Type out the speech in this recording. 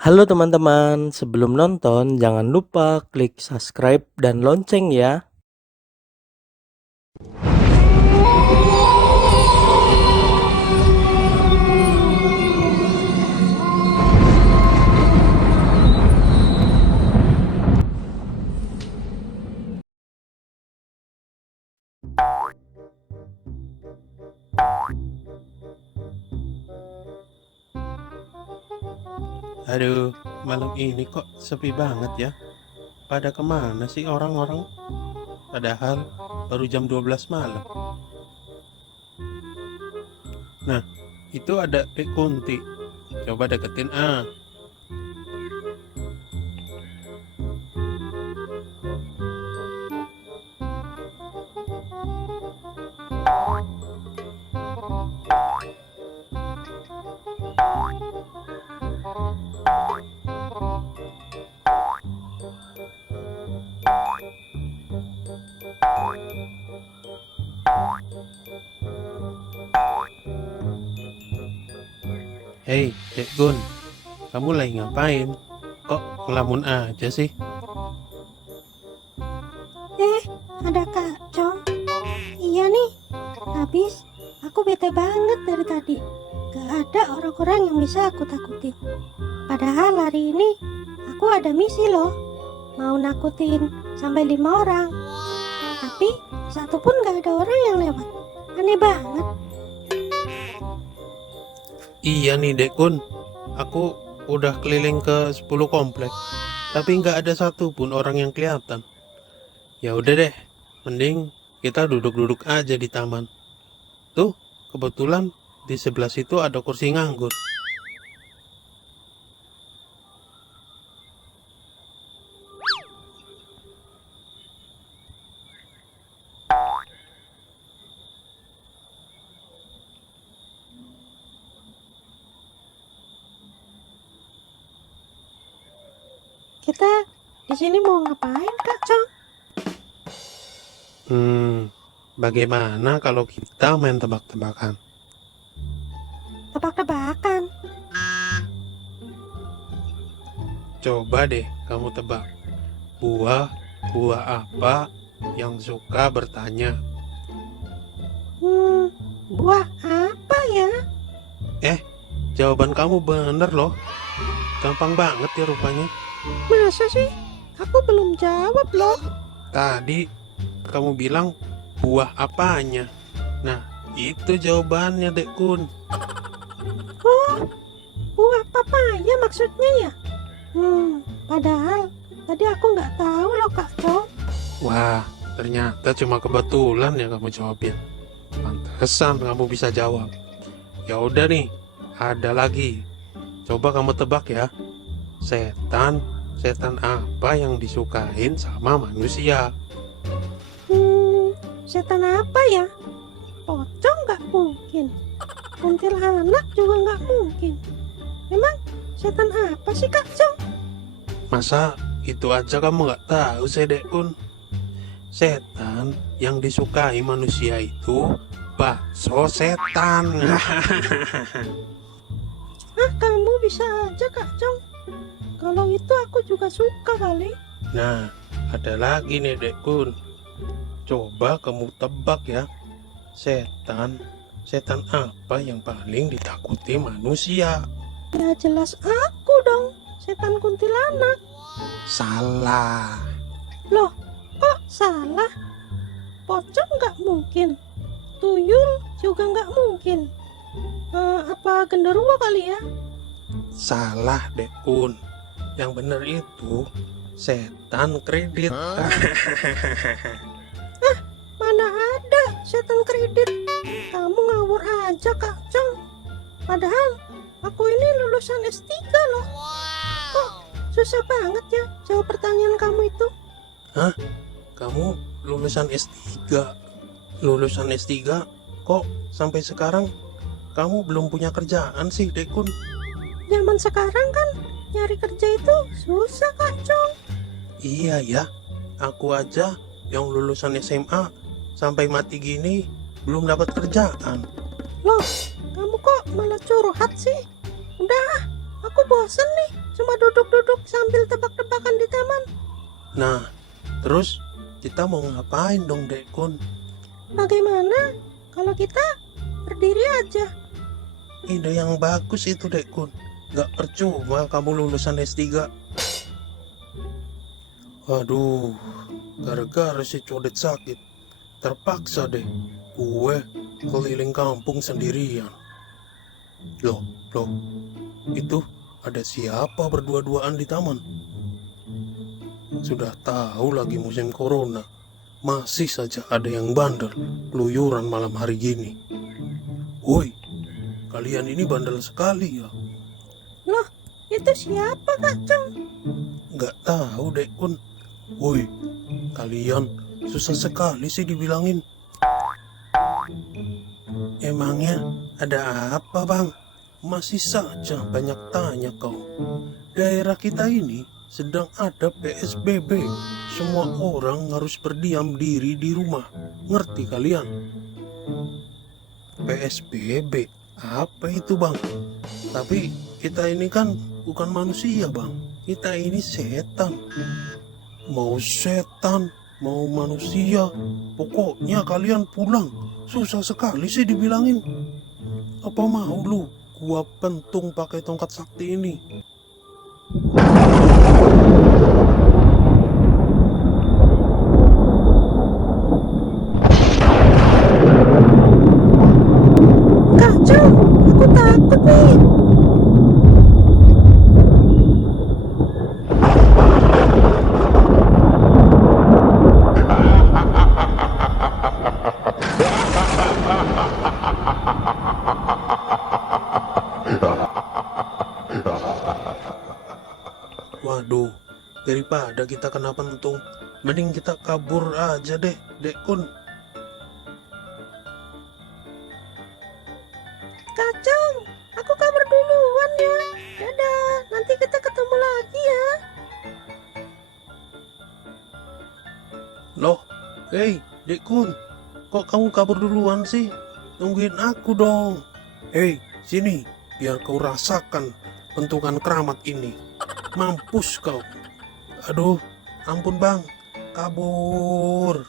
Halo teman-teman, sebelum nonton jangan lupa klik subscribe dan lonceng ya. Aduh, malam ini kok sepi banget ya? Pada kemana sih orang-orang? Padahal baru jam 12 malam. Nah, itu ada Dek Kunti. Coba deketin ah. Hei, Dek Gun, kamu lagi ngapain? Kok ngelamun aja sih? Ada Kak Cong. Iya nih, habis aku bete banget dari tadi. Gak ada orang-orang yang bisa aku takutin. Padahal hari ini aku ada misi loh. Mau nakutin sampai 5 orang. Tapi satu pun gak ada orang yang lewat. Aneh banget. Iya nih Dek Gun, aku udah keliling ke 10 komplek, tapi nggak ada satupun orang yang kelihatan. Ya udah deh, mending kita duduk-duduk aja di taman. Tuh, kebetulan di sebelah situ ada kursi nganggur. Kita di sini mau ngapain Kak Cong? Bagaimana kalau kita main tebak-tebakan? Tebak-tebakan. Coba deh kamu tebak. Buah apa yang suka bertanya? Buah apa ya? Jawaban kamu bener loh. Gampang banget ya rupanya. Masa sih? Aku belum jawab loh. Tadi kamu bilang buah apanya? Nah, itu jawabannya, Dek Kun. Oh, buah papaya maksudnya ya? Padahal tadi aku nggak tahu loh Kak Cong. Wah, ternyata cuma kebetulan ya kamu jawabin. Pantesan kamu bisa jawab. Ya udah nih, ada lagi. Coba kamu tebak ya. Setan apa yang disukain sama manusia? Setan apa ya? Pocong nggak mungkin. Kuntilanak juga nggak mungkin. Memang setan apa sih Kak Cong? Masa itu aja kamu nggak tahu sih, Dek Kun? Setan yang disukai manusia itu bakso setan. Kamu bisa aja Kak Cong. Kalau itu aku juga suka kali. Nah, ada lagi nih Dek Kun. Coba kamu tebak ya. Setan apa yang paling ditakuti manusia? Ya jelas aku dong. Setan kuntilanak. Salah. Loh, kok salah? Pocong nggak mungkin. Tuyul juga nggak mungkin. Apa genderuwo kali ya? Salah Dek Kun. Yang benar itu setan kredit. Mana ada setan kredit? Kamu ngawur aja Kak Cong. Padahal aku ini lulusan S3 loh. Kok susah banget ya jawab pertanyaan kamu itu? Hah? Kamu lulusan S3? Lulusan S3? Kok sampai sekarang kamu belum punya kerjaan sih, Dek Kun? Zaman sekarang kan nyari kerja itu susah Kak Cong. Iya ya, aku aja yang lulusan SMA sampai mati gini belum dapat kerjaan. Loh, kamu kok malah curhat sih? Udah, aku bosen nih, cuma duduk-duduk sambil tebak-tebakan di taman. Nah, terus kita mau ngapain dong, Dek Kun? Bagaimana kalau kita berdiri aja? Ide yang bagus itu, Dek Kun. Gak percuma kamu lulusan S3. Aduh, gara-gara si Codet sakit, terpaksa deh gue keliling kampung sendirian. Loh, itu ada siapa berdua-duaan di taman? Sudah tahu lagi musim corona, masih saja ada yang bandel keluyuran malam hari gini. Woi, kalian ini bandel sekali ya. Loh, itu siapa Kak Cung? Nggak tahu, Dek Kun. Woi, kalian susah sekali sih dibilangin. Emangnya ada apa, Bang? Masih saja banyak tanya kau. Daerah kita ini sedang ada PSBB. Semua orang harus berdiam diri di rumah. Ngerti kalian? PSBB? Apa itu, Bang? Tapi kita ini kan bukan manusia, Bang. Kita ini setan. Mau setan, mau manusia, pokoknya kalian pulang. Susah sekali sih dibilangin. Apa mau lu gua pentung pakai tongkat sakti ini? Kak Cung, aku takut nih. Waduh, daripada kita kena pentung, mending kita kabur aja deh, Dek Kun. Kak Cung, aku kabur duluan ya. Dadah, nanti kita ketemu lagi ya. Loh, hei, Dek Kun, kok kamu kabur duluan sih? Tungguin aku dong. Hei, sini, biar kau rasakan pentungan keramat ini. Mampus kau. Aduh, ampun Bang, kabur.